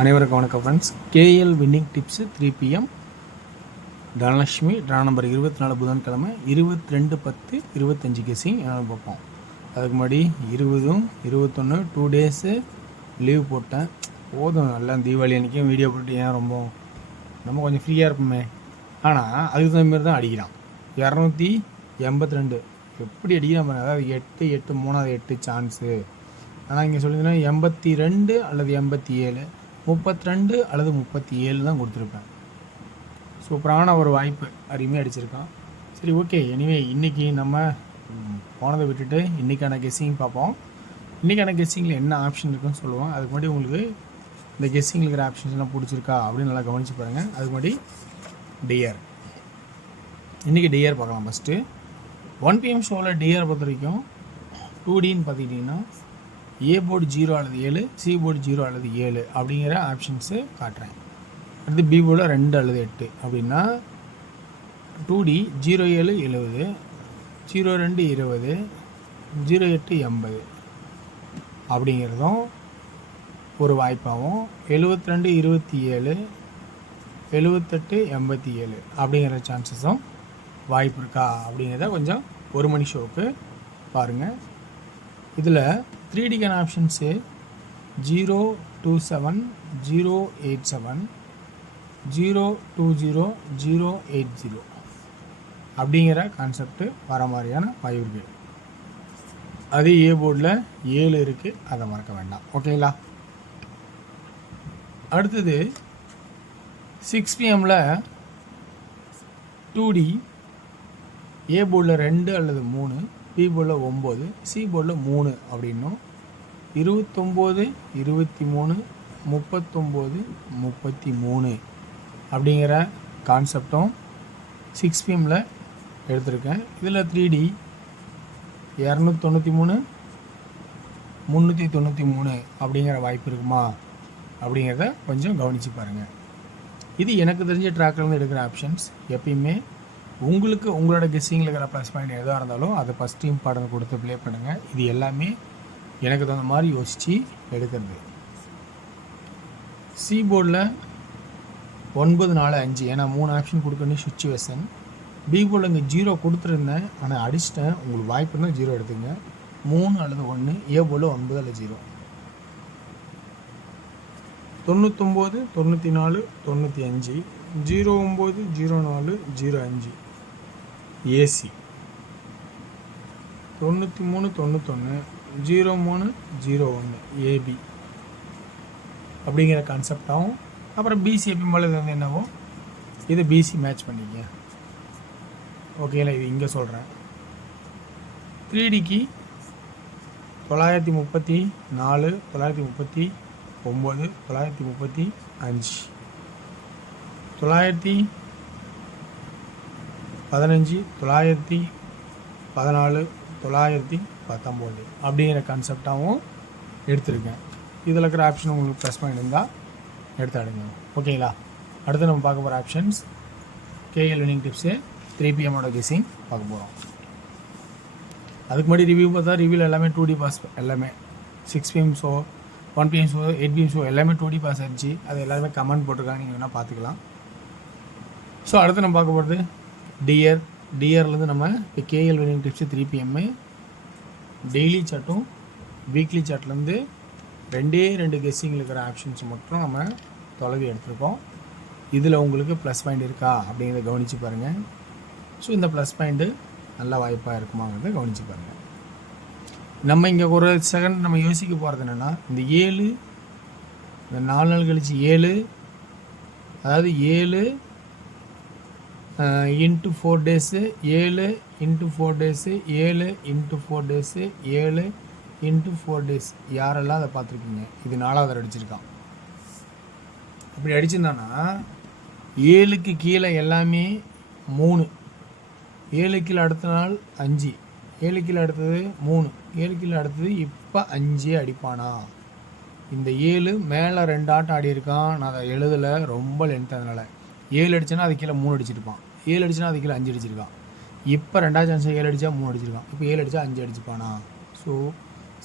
அனைவருக்கும் வணக்கம் friends. KL winning tips 3 PM Dhanalakshmi draw number 24 புதன்கிழமை 22/10/25 கெஸிங் பார்ப்போம். அதுக்கு முன்னாடி 20, 21 2 டேஸு லீவ் போட்டேன். போதும், எல்லாம் தீபாவளி அன்றைக்கும் வீடியோ போட்டு ஏன் ரொம்ப நம்ம கொஞ்சம் ஃப்ரீயாக இருப்போமே. ஆனால் அதுக்கு தகுந்த மாதிரி தான் அடிக்கிறான். 282 எப்படி அடிக்கிறான், அதாவது 8 8 3 8 சான்ஸு. ஆனால் இங்கே சொல்லிங்கன்னா 82 அல்லது 87 32 அல்லது 37 தான் கொடுத்துருப்பேன். சூப்பரான ஒரு வாய்ப்பு, அருமையாக அடிச்சிருக்கான். சரி, ஓகே. எனிவே இன்றைக்கி நம்ம போனதை விட்டுட்டு இன்றைக்கான கெஸ்ஸிங் பார்ப்போம். இன்றைக்கான கெஸ்ஸிங்கில் என்ன ஆப்ஷன் இருக்குன்னு சொல்லுவோம். அதுக்கு முன்னாடி உங்களுக்கு இந்த கெஸ்ஸிங்கில் இருக்கிற ஆப்ஷன்ஸ்லாம் பிடிச்சிருக்கா அப்படின்னு நல்லா கவனித்து பாருங்கள். அதுக்கு முன்னாடி டிஆர், இன்றைக்கி டிஆர் பார்க்கலாம். ஃபஸ்ட்டு 1 PM ஷோவில் டிஆர் பொறுத்த வரைக்கும் 2Dன்னு பார்த்துக்கிட்டிங்கன்னா ஏ போர்டு 0 அல்லது 7, சி போர்டு 0 அல்லது 7 அப்படிங்கிற ஆப்ஷன்ஸு காட்டுறேன். அடுத்து பி போர்டில் 2 அல்லது 8 அப்படின்னா 2D 07 70, 02 20, 08 80 அப்படிங்கிறதும் ஒரு வாய்ப்பாகவும் 72 27, 78 87 அப்படிங்கிற சான்சஸும் வாய்ப்பு இருக்கா அப்படிங்கிறத கொஞ்சம் ஒரு மணி ஷோவுக்கு பாருங்கள். இதில் 3Dக்கான ஆப்ஷன்ஸு 027 087, 020 080 அப்படிங்கிற கான்செப்ட் வர மாதிரியான வாய்ப்பு இருக்குது. அது ஏ போர்டில் 7 இருக்குது, அதை மறக்க வேண்டாம். ஓகேங்களா? அடுத்தது 6 PMல் 2D ஏ போர்டில் 2 அல்லது 3, பி போர்டில் 9, சி போர்டில் 3 அப்படின்னும் 29 23 39 33 அப்படிங்கிற கான்செப்டும் 6 PMல் எடுத்திருக்கேன். இதில் 3D 293 393 அப்படிங்கிற வாய்ப்பு இருக்குமா அப்படிங்கிறத கொஞ்சம் கவனித்து பாருங்கள். இது எனக்கு தெரிஞ்ச ட்ராக்லேருந்து எடுக்கிற ஆப்ஷன்ஸ். எப்பயுமே உங்களுக்கு உங்களோட கெஸ்ஸிங்கில் இருக்கிற ப்ளஸ் பாயிண்ட் எதாக இருந்தாலும் அதை ஃபஸ்ட் இம்பார்ட்டன்ட் கொடுத்து ப்ளே பண்ணுங்கள். இது எல்லாமே எனக்கு தகுந்த மாதிரி யோசித்து எடுக்கிறது. சி போர்டில் 9 4 5, ஏன்னா 3 ஆப்ஷன் கொடுக்கணும் சுச்சுவேஷன். பி போர்டில் இங்கே 0 கொடுத்துருந்தேன், ஆனால் அடிச்சிட்டேன். உங்களுக்கு வாய்ப்பு இருந்தால் 0 எடுத்துங்க. 3 அல்லது 1. ஏ போர்டில் 9 அல்லது 0. 99 94 95, 09 04 05 ஏசி, 93 91 03 01 ஏபி அப்படிங்கிற கான்செப்டாகவும். அப்புறம் பிசி எப்பயும் போல இது வந்து என்னவோ இது பிசி மேட்ச் பண்ணிக்க. ஓகேங்களா? இது இங்கே சொல்கிறேன். 3Dக்கு 934 939 935 915 914 919 அப்படிங்கிற கான்செப்டாகவும் எடுத்திருக்கேன். இதில் இருக்கிற ஆப்ஷன் உங்களுக்கு ப்ளஸ் பாயிண்ட் இருந்தால் எடுத்தாடுங்க. ஓகேங்களா? அடுத்து நம்ம பார்க்க போகிற ஆப்ஷன்ஸ் கேஎல் வின்னிங் டிப்ஸு 3 PMோட கெஸ்ஸிங் பார்க்க போகிறோம். அதுக்கு முன்னாடி ரிவ்யூ பார்த்தா ரிவ்யூவில் எல்லாமே 2D பாஸ், எல்லாமே 6 PM show 1 PM show 8 PM show எல்லாமே 2D பாஸ் ஆகிடுச்சு. அது எல்லாருமே கமெண்ட் போட்டிருக்காங்க, நீங்கள் வேணால் பார்த்துக்கலாம். ஸோ அடுத்து நம்ம பார்க்க போகிறது டிஆர்லேருந்து நம்ம இப்போ KL winning tips 3 PM daily சார்ட்டும் வீக்லி சார்ட்லேருந்து 2 கெஸ்ஸிங்கில் இருக்கிற ஆப்ஷன்ஸ் மட்டும் நம்ம தொலைவி எடுத்திருக்கோம். இதில் உங்களுக்கு ப்ளஸ் பாயிண்ட் இருக்கா அப்படிங்கிறத கவனித்து பாருங்கள். ஸோ இந்த ப்ளஸ் பாயிண்ட்டு நல்ல வாய்ப்பாக இருக்குமாங்கிறத கவனித்து பாருங்கள். நம்ம இங்கே ஒரு செகண்ட் நம்ம யோசிக்க போகிறது என்னென்னா, இந்த 7 இந்த 4 நாள் கழிச்சு 7, அதாவது 7 into 4 days 7 into 4 days 7 into 4 days 7 into 4 days. யாரெல்லாம் அதை பார்த்துருக்கீங்க? இது 4வது அடிச்சிருக்கான். அப்படி அடிச்சிருந்தானா 7க்கு கீழே எல்லாமே 3, 7 கீழே அடுத்த நாள் 5, 7 கீழே அடுத்தது 3, 7 கீழே அடுத்தது இப்போ 5 அடிப்பானா? இந்த 7 மேலே 2 ஆட்டம் ஆடி இருக்கான். நான் அதை எழுதலை, ரொம்ப லென்த். அதனால் 7 அடிச்சேன்னா அது கீழே 3 அடிச்சிருப்பான். 7 அடிச்சுன்னா அது கீழே 5 அடிச்சிருக்கான். இப்போ 2வது சான்ஸ் 7 அடித்தா 3 அடிச்சிருக்கான். இப்போ 7 அடித்தா 5 அடிச்சுப்பானா? ஸோ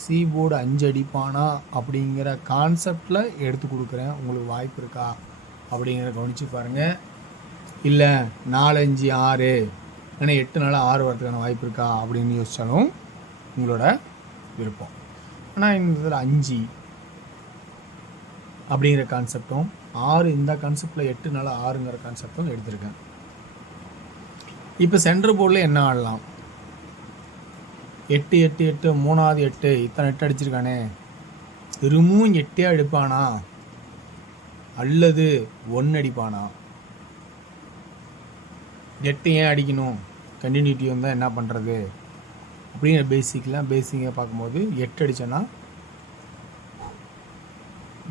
சி போர்டு 5 அடிப்பானா அப்படிங்கிற கான்செப்டில் எடுத்து கொடுக்குறேன். உங்களுக்கு வாய்ப்பு இருக்கா அப்படிங்கிற கவனித்து பாருங்கள். இல்லை 4 5 6 ஏன்னா 8 நாள் 6 வரதுக்கான வாய்ப்பு இருக்கா அப்படின்னு யோசித்தாலும் உங்களோட விருப்பம். ஆனால் இந்த இதில் 5 அப்படிங்கிற கான்செப்டும் 6 இந்த கான்செப்டில் 8 நாள் 6ங்கிற கான்செப்டும் எடுத்திருக்கேன். இப்போ சென்டர் போர்டில் என்ன ஆடலாம்? 8 8 8 மூணாவது 8 இத்தனை 8 அடிச்சிருக்கானே, திரும்பவும் 8 அடிப்பானா அல்லது 1 அடிப்பானா? 8 ஏன் அடிக்கணும், கண்டினியூட்டி வந்தால் என்ன பண்ணுறது அப்படிங்கிற பேசிக்காக பார்க்கும்போது 8 அடித்தோன்னா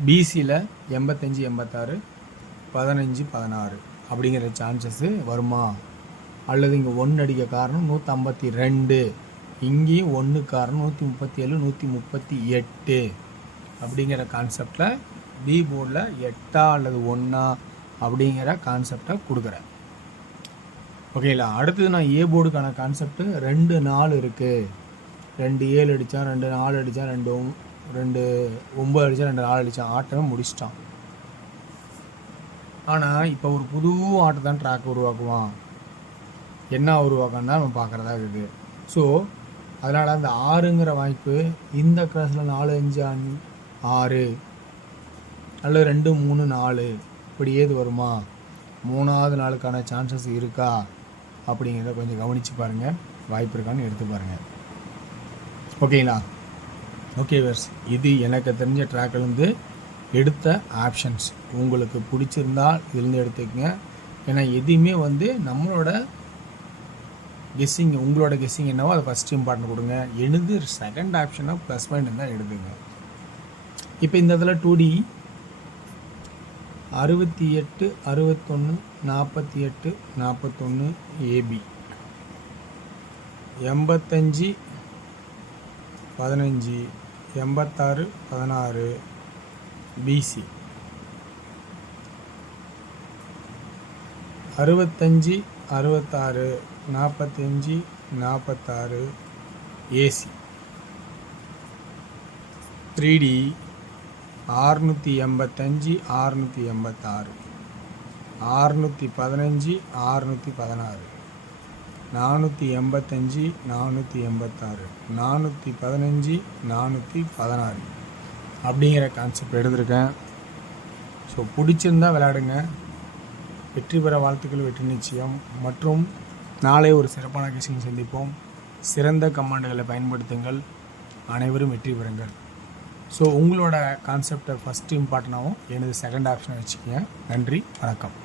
பிசியில் 85 86 15 16 அப்படிங்கிற சான்சஸ்ஸு வருமா? அல்லது இங்கே 1 அடிக்க காரணம் 152, இங்கேயும் 1 காரணம் 137 138 அப்படிங்கிற கான்செப்டில் பி போர்டில் 8 அல்லது 1 அப்படிங்கிற கான்செப்டை கொடுக்குறேன். ஓகேங்களா? அடுத்தது நான் ஏ போர்டுக்கான கான்செப்ட்டு 2 4 இருக்குது. 2 7 அடித்தான், 2 4 அடித்தான், 2 9 அடித்தான், 2 4 அடித்தான், ஆட்டமே முடிச்சிட்டான். ஆனால் இப்போ ஒரு புது ஆட்டத்தான் ட்ராக் உருவாக்குவான். என்ன உருவாக்கன்னா நம்ம பார்க்குறதா இருக்குது. ஸோ அதனால் அந்த 6ங்கிற வாய்ப்பு இந்த கிளாஸில் 4 5 6 அல்லது 2 3 4 இப்படி ஏது வருமா? 3வது நாளுக்கான சான்சஸ் இருக்கா அப்படிங்கிறத கொஞ்சம் கவனித்து பாருங்கள். வாய்ப்பு இருக்கான்னு எடுத்து பாருங்கள். ஓகேங்களா? ஓகே வேர்ஸ், இது எனக்கு தெரிஞ்ச ட்ராக்லேருந்து எடுத்த ஆப்ஷன்ஸ். உங்களுக்கு பிடிச்சிருந்தால் இதுலேருந்து எடுத்துக்கங்க. ஏன்னா எதுவுமே நம்மளோட கெஸ்ஸிங், உங்களோட கெஸ்ஸிங் என்னவோ அதை ஃபஸ்ட் இம்பார்ட்டன்ட் கொடுங்க. எழுது செகண்ட் ஆப்ஷனாக ப்ளஸ் பாயிண்ட் இருந்தால் எடுத்துங்க. இப்போ இந்த இதில் 2D 68 61 48 41 AB, 85 15 86 16 PC, 65 66 45 46 AC, 3D 685 686 615 616 485 486 415 416 அப்படிங்கிற கான்செப்ட் எடுத்திருக்கேன். ஸோ பிடிச்சிருந்தா விளையாடுங்க. வெற்றி பெற வாழ்த்துக்கள், வெற்றி நிச்சயம். மற்றும் நாளை ஒரு சிறப்பான கெஸ்ஸிங் சந்திப்போம். சிறந்த கமாண்டுகளை பயன்படுத்துங்கள். அனைவரும் வெற்றி பெறுங்கள். ஸோ உங்களோட கான்செப்டை ஃபஸ்ட்டு இம்பார்ட்டனாகவும் எனது செகண்ட் ஆப்ஷனை வச்சுக்கோங்க. நன்றி, வணக்கம்.